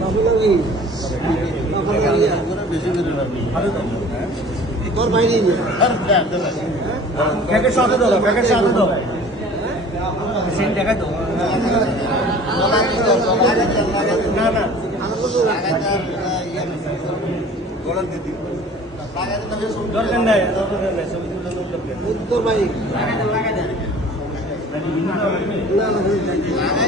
কাফুলাবি তোর বাইরে প্যাকেট সাথে দাও প্যাকেট সাথে দাও। সেন দেখাই তো না না। দরকার নাই দরকার নাই ছবি তুলে তোর গাড়ি লাগাইতে যাই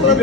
కూడా